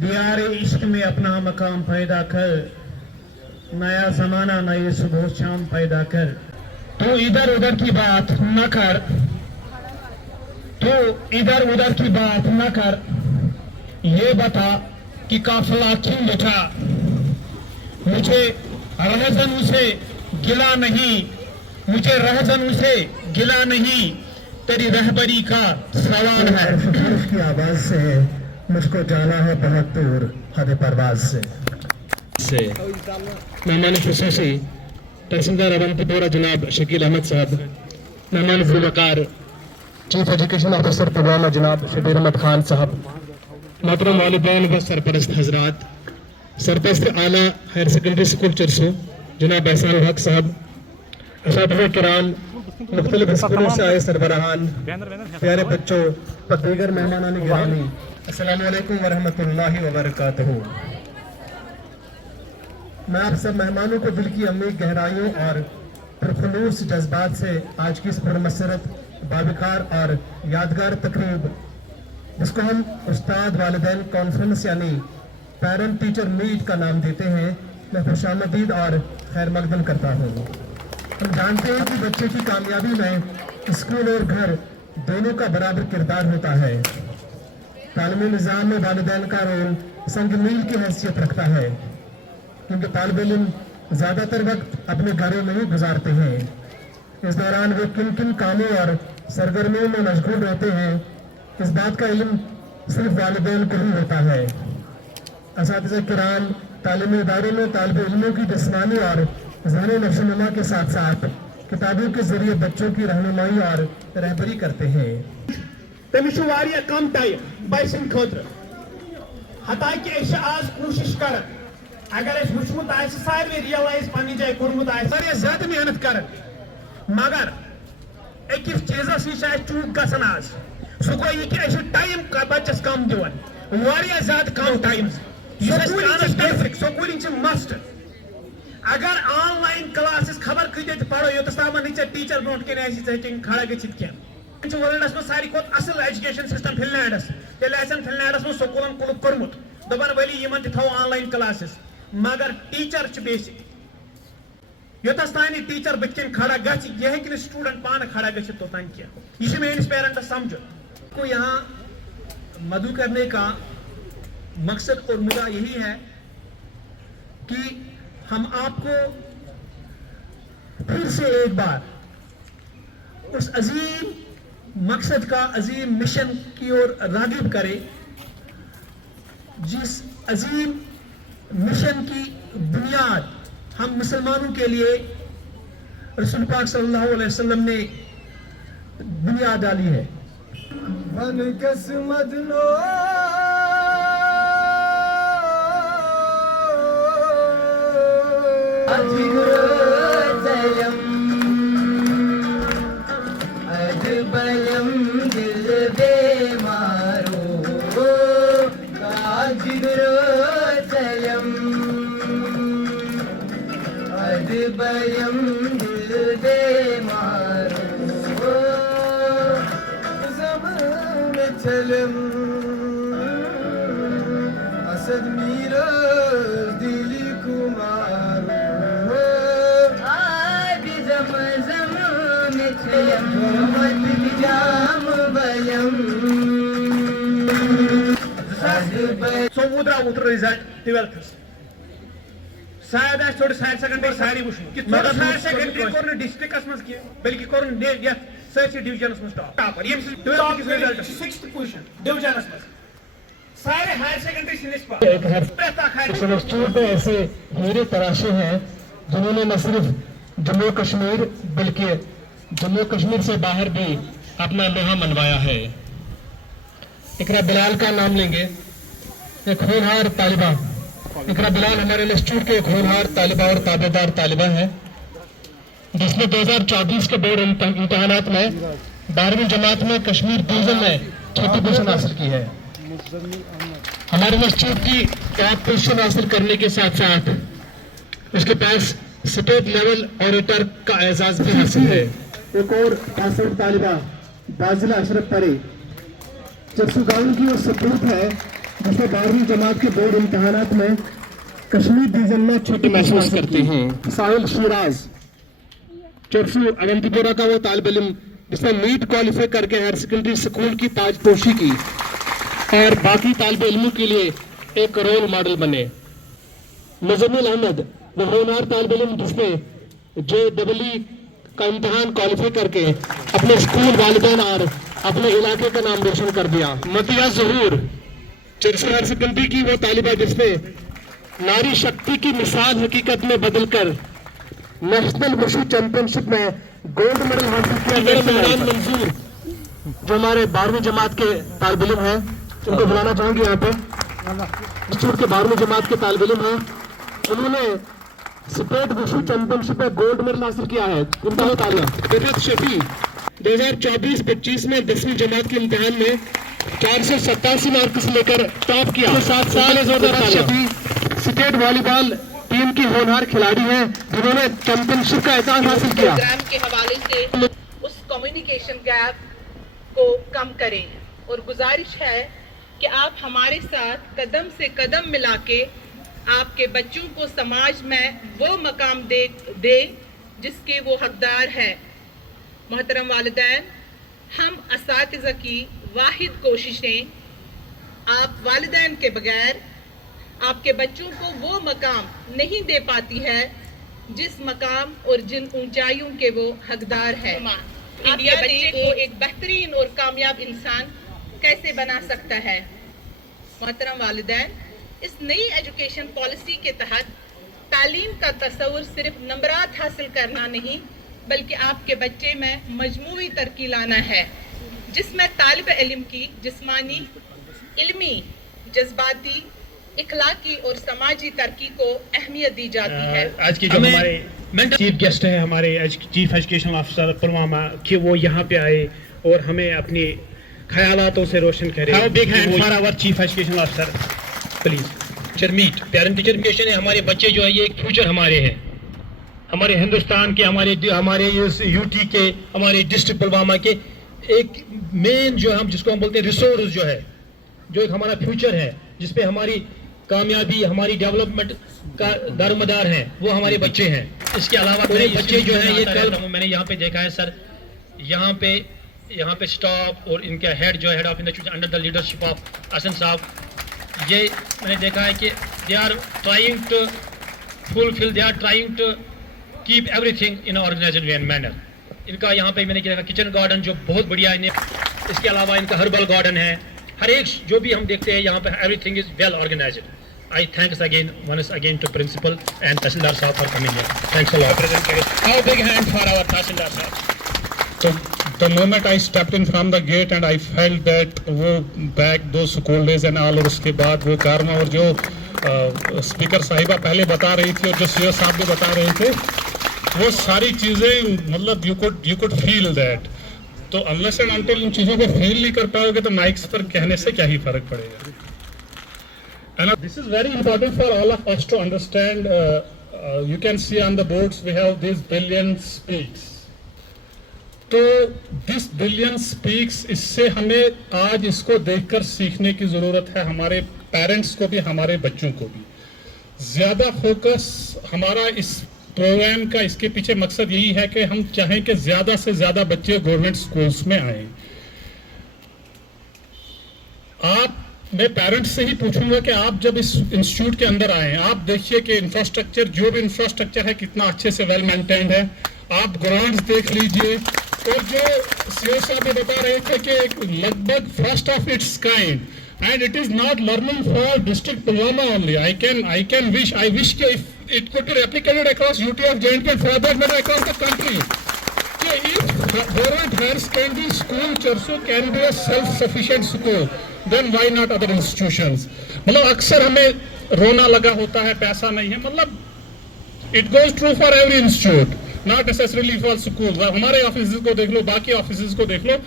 दियारे इश्क में अपना मकाम पैदा कर, नया जमाना नए सुबह शाम पैदा कर। तो इधर उधर की बात न कर, तो इधर उधर की बात न कर, ये बता कि काफिला क्यों लिखा। मुझे रहजनों से गिला नहीं, मुझे रहजनों से गिला नहीं, तेरी रहबरी का सवाल है। की आवाज से मुझको जाना है बहुत दूर हद परवाज से मेहमान खुसूसी तहसीलदार अवंतीपोरा जनाब शकील अहमद साहब, मेहमान गुलकार चीफ एजुकेशन ऑफिसर पुलवामा जनाब शबीर अहमद खान साहब, मोहतरम वालिदैन व सरपरस्त हजरात, सरपरस्त आला हायर सेकेंडरी स्कूल चरसू जनाब एहसान हक साहब, असातिज़े किराम, मुख्तलिफ स्कूलों से आए सरबराहान, प्यारे बच्चों व दीगर मेहमानान गिरामी, अस्सलामु अलैकुम व रहमतुल्लाहि व बरकातहू। मैं आप सब मेहमानों को दिल की अमीर गहराइयों और पुरखुलूस जज्बात से आज की इस पुरमसरत बाविकार और यादगार तकरीब, जिसको हम उस्ताद वालिदैन कॉन्फ्रेंस यानी पेरेंट टीचर मीट का नाम देते हैं, मैं खुशामदीद और खैर मकदम करता हूँ। हम जानते हैं कि बच्चे की कामयाबी में स्कूल और घर दोनों का बराबर किरदार होता है। तालीमी निज़ाम में वालिदैन का रोल संग मील की हैसियत रखता है, क्योंकि तालिब इल्म ज़्यादातर वक्त अपने घरों में ही गुजारते हैं। इस दौरान वो किन किन कामों और सरगर्मियों में मशगूल रहते हैं, इस बात का इल्म सिर्फ वालिदैन को ही होता है। असातिज़े किराम तालीमी इदारों में तालिब इल्मों की जिस्मानी और ज़हनी नशोनुमा के साथ साथ किताबों के जरिए बच्चों की रहनुमाई और रहबरी करते हैं। तमिस कम टाइम बचन खतर, हालांकि आज कोशिश कर, अगर वुचमुत सारे रियलाइज पन्नी जाए कोर्मुत ज्यादा मेहनत कर, मगर अकिस चीजस नश चूक गसान आज सह गो यह कि टाइम बच्चस कम दिवान ज्यादा कम टाइम स्कूलिंग मस्ट। अगर ऑनलाइन क्लासेस खबर कत पढ़ो योतस ताम टीचर ब्रोट कन खड़ा गि वर्ल्डस में सारी खुद असल एजुकेशन सिस्टम फिनलैंडस, फिनलैंडस में स्कूलन कुलुप कर्मुत दपान वली यमन थो ऑनलाइन क्लासेस, मगर टीचर बेसिक योतस तान टीचर बन खड़ा गह स्टूडेंट पान खड़ा गि तोतान कह। यह मेस पेरेंटस समझ को यहाँ मदु करने का मकसद और मुद्दा यही है कि हम आपको फिर से एक बार उस अजीम मकसद का, अजीम मिशन की ओर रागिब करें, जिस अजीम मिशन की बुनियाद हम मुसलमानों के लिए रसूल पाक सल्लल्लाहु अलैहि वसल्लम ने बुनियाद डाली है। असद मीरा दिल कुमार आज जमजम में छलम मोहम्मद जाम बयम सो उतर रिजल्ट 12th शायद थोड़ी हायर सेकेंडरी सारी वो हायर सेकेंडरी कोर डिस्ट्रिक्ट मज कह बल्कि कोर सरसी डिवीजन में टॉपर 6th पोजीशन डिवीजन में सारे हायर सेकेंडरी इंस्टीट्यूट में ऐसे हीरे तराशे हैं जिन्होंने न सिर्फ जम्मू कश्मीर बल्कि जम्मू कश्मीर से बाहर भी अपना लोहा मनवाया है। इकरा बिलाल का नाम लेंगे, एक होनहार तालिबा। इकरा बिलाल हमारे इंस्टीट्यूट के एक होनहार तालिबा और ताबेदार तालिबा है, जिसने 2024 के बोर्ड इम्तहानात में 12वीं जमात में कश्मीर डिवीजन में छठी पोजीशन हासिल की है। हमारे इंस्टीट्यूट की टॉप पोजीशन हासिल करने के साथ साथ उसके पास स्टेट लेवल ऑडिटर का एजाज भी हासिल है। एक और पासवर्ड तालिबा बाजिला अशरफ परे चरसू गांव की वो सबूत है जिसमें 12वीं जमात के बोर्ड इम्तहानात में कश्मीर डिवीजन में छठी महसूस करते हैं। साहिल शिराज चरसू अनंतपुरा का वो तालिब इल्म जिसने नीट क्वालिफाई करके हायर सेकेंडरी स्कूल की ताजपोशी की और बाकी तालिब इल्मों के लिए एक रोल मॉडल बने। मुजम्मिल अहमद वो होनहार तालिब इल्म जिसने JEE का इम्तहान क्वालिफाई करके अपने स्कूल वालिदैन और अपने इलाके का नाम रोशन कर दिया। मतिया ज़हूर चरसू हायर सेकेंडरी की वो तालिबा जिसने नारी शक्ति की मिसाल हकीकत में बदलकर नेशनल वुशु चैंपियनशिप में गोल्ड मेडल हासिल किया। मेहमान मंजूर जो हमारे 12वीं जमात के तालिब इल्म हैं, उनको बुलाना चाहूंगी यहाँ पे। इंस्टीट्यूट के 12वीं जमात के तालिब इल्म हैं, उन्होंने स्टेट वुशु चैंपियनशिप में गोल्ड मेडल हासिल किया है। उनका तालिया कुदरत शफी 2024-25 में 10वीं जमात के इम्तिहान में 487 मार्क्स लेकर टॉप किया। 7 साल शफी स्टेट वॉलीबॉल टीम की होनहार खिलाड़ी हैं जिन्होंने चैंपियनशिप का एहसास हासिल किया। प्रोग्राम के हवाले से उस कम्युनिकेशन गैप को कम करें और गुजारिश है कि आप हमारे साथ कदम से कदम मिला के आपके बच्चों को समाज में वो मकाम दे जिसके वो हकदार है। मोहतरम वालिदैन, हम असातिज़ा की वाहिद कोशिशें आप वालिदैन के बगैर आपके बच्चों को वो मकाम नहीं दे पाती है जिस मकाम और जिन ऊंचाइयों के वो हकदार है। आपके बच्चे को एक बेहतरीन और कामयाब इंसान कैसे बना सकता है? मोहतरम वालिदैन, इस नई एजुकेशन पॉलिसी के तहत तालीम का तस्वुर सिर्फ नंबरात हासिल करना नहीं बल्कि आपके बच्चे में मजमूई तरक्की लाना है जिसमें तालिब इल्म की जिस्मानी, इल्मी, जज्बाती, इखलाकी और समाजी तरक्की को अहमियत दी जाती है। आज की जो हमारे चीफ गेस्ट है हमारे चीफ एजुकेशन ऑफिसर पुलवामा कि वो यहाँ पे आए और हमें अपनी ख्यालातों से रोशन करें। Big hand for our chief education officer please. Teacher parent teacher education है। हमारे बच्चे जो है ये एक फ्यूचर हमारे हैं, हमारे हिंदुस्तान के, हमारे यूटी के, हमारे डिस्ट्रिक्ट पुलवामा के एक मेन जो हम जिसको हम बोलते हैं रिसोर्स जो है, जो एक हमारा फ्यूचर है जिसपे हमारी कामयाबी, हमारी डेवलपमेंट का दारोमदार है, वो हमारे बच्चे हैं। इसके अलावा मेरे बच्चे जो हैं ये कल मैंने यहाँ पे देखा है सर, यहाँ पे स्टाफ और इनका हेड जो है head of institute under the leadership of Hasan sahab, ये मैंने देखा है कि they are trying to fulfil, they are trying to keep everything in organised way and manner. इनका यहाँ पे मैंने देखा किचन गार्डन जो बहुत बढ़िया है, इसके अलावा इनका हर्बल गार्डन है, हर एक जो भी हम देखते हैं यहाँ पे everything is well organised. I thanks again once again to principal and Tahsildar Sahab for coming here. Thanks a lot. How big hand for our Tahsildar Sahab. So the moment I stepped in from the gate and I felt that वो back those school days and all, और उसके बाद वो कारनामा और जो speaker साहिबा पहले बता रही थी और जो सीओ साहब भी बता रहे थे, वो सारी चीज़ें मतलब you could feel that. तो unless and until इन चीज़ों को फील नहीं कर पाओगे तो माइक्स पर कहने से क्या ही फर्क पड़ेगा। And this is very important for all of us to understand. You can see on the boards we have these billion speaks. तो this billion speaks, इससे हमें आज इसको देखकर सीखने की ज़रूरत है, हमारे पेरेंट्स को भी, हमारे बच्चों को भी। ज़्यादा फोकस हमारा इस प्रोग्राम का, इसके पीछे मकसद यही है कि हम चाहें कि ज़्यादा से ज़्यादा बच्चे गवर्नमेंट स्कूल्स में आएँ। मैं पेरेंट्स से ही पूछूंगा कि आप जब इस इंस्टीट्यूट के अंदर आए, आप देखिए कि इंफ्रास्ट्रक्चर, जो भी इंफ्रास्ट्रक्चर है कितना अच्छे से वेल मेंटेन्ड है। आप ग्राउंड्स देख लीजिए, और जो सीओ साहब भी बता रहे थे कि लगभग first of its kind, and it is not learning for district Pulwama only. I wish if it could be replicated across UT of J&K and for that matter across the country. So if Government Higher Secondary School Charsu can be a self-sufficient school, then why not other institutions? मतलब अक्सर हमें रोना लगा होता है, पैसा नहीं है, मतलब it goes true for every institute, not necessarily for school. हमारे ऑफिस को देख लो, बाकी ऑफिस को देख लो,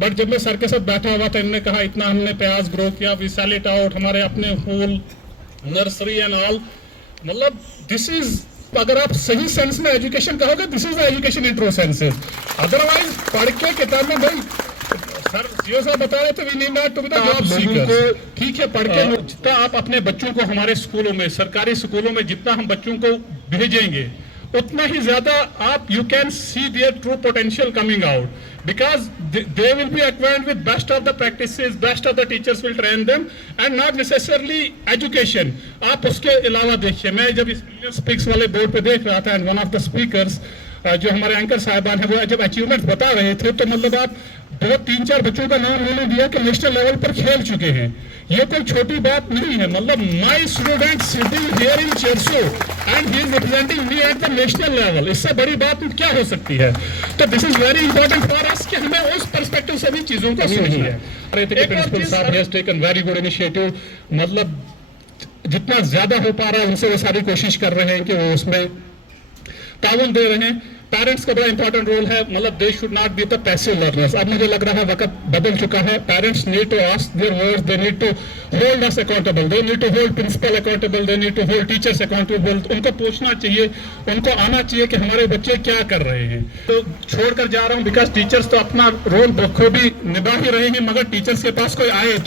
बट जब मैं सर के साथ बैठा हुआ था, इन्होंने कहा इतना हमने प्याज ग्रो किया, वी सेल इट आउट, हमारे अपने फूल नर्सरी एंड ऑल। मतलब दिस इज, अगर आप सही सेंस में एजुकेशन कहोगे, this is the education in true senses. Otherwise पढ़ के किताब में, भाई सर सीओ साहब बता रहे थे we need not to be the job seekers. ठीक है, पढ़ के जितना आप अपने बच्चों को हमारे स्कूलों में, सरकारी स्कूलों में जितना हम बच्चों को भेजेंगे उतना ही ज्यादा आप you can see their true potential coming out, because they will be acquainted with best of the practices, best of the teachers will train them and not necessarily education. आप उसके अलावा देखिए, मैं जब इस स्पीक्स वाले बोर्ड पे देख रहा था and one of the speakers जो हमारे एंकर साहिबान है वो जब अचीवमेंट्स बता रहे थे तो मतलब आप 2-3-4 बच्चों का नाम उन्होंने दिया कि नेशनल लेवल पर खेल चुके हैं। ये कोई छोटी बात नहीं है, मतलब my student sitting here in Cherso and he is representing me at the national level, इससे बड़ी बात क्या हो सकती है? तो this is very important for us कि हमें उस पर्सपेक्टिव से भी चीजों को सोचना है। प्रिंसिपल साहब has taken very good initiative, मतलब जितना ज्यादा हो पा रहा है उनसे वो सारी कोशिश कर रहे हैं कि वो उसमें ताउन दे रहे हैं। पेरेंट्स का बड़ा इंपॉर्टेंट रोल है, मतलब they should not be the passive learners. अब मुझे लग रहा है वक्त बदल चुका है, parents need to ask their words, they need to hold us accountable, they need to hold principal accountable, they need to hold teachers accountable. उनको पूछना चाहिए, उनको आना चाहिए कि हमारे बच्चे क्या कर रहे हैं। तो छोड़कर जा रहा हूँ बिकॉज टीचर्स तो अपना रोल बखूबी निभा ही रहे हैं, मगर टीचर्स के पास कोई आए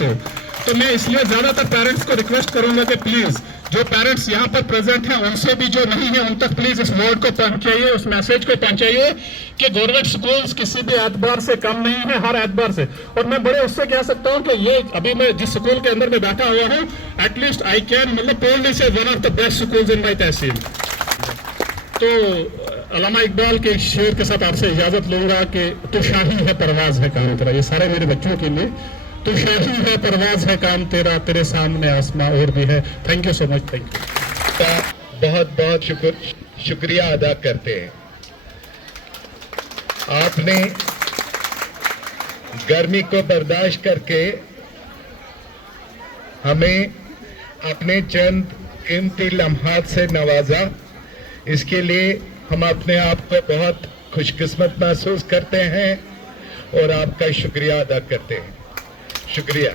तो मैं इसलिए ज्यादातर पेरेंट्स को रिक्वेस्ट करूंगा कि प्लीज जो पेरेंट्स यहाँ पर प्रेजेंट हैं उनसे भी जो नहीं है उन तक प्लीज इस वर्ड को पहुंचाइए, उस मैसेज को पहुंचाइए कि गवर्नमेंट स्कूल्स किसी भी एतबार से कम नहीं है, हर एतबार से। और मैं बड़े उससे कह सकता हूँ कि ये अभी मैं जिस स्कूल के अंदर में बैठा हुआ हूँ एटलीस्ट आई कैन मतलब boldly say one of the best schools in my tehsil. तो अल्लामा इकबाल के शेर के साथ आपसे इजाजत लूंगा कि तो शाही है परवाज है काम तेरा, ये सारे मेरे बच्चों के लिए। तो शाही है परवाज है काम तेरा, तेरे सामने आसमां और भी है। Thank you so much, thank you. बहुत बहुत शुक्रिया अदा करते हैं। आपने गर्मी को बर्दाश्त करके हमें अपने चंद कीमती लम्हात से नवाजा, इसके लिए हम अपने आप को बहुत खुशकिस्मत महसूस करते हैं और आपका शुक्रिया अदा करते हैं। शुक्रिया।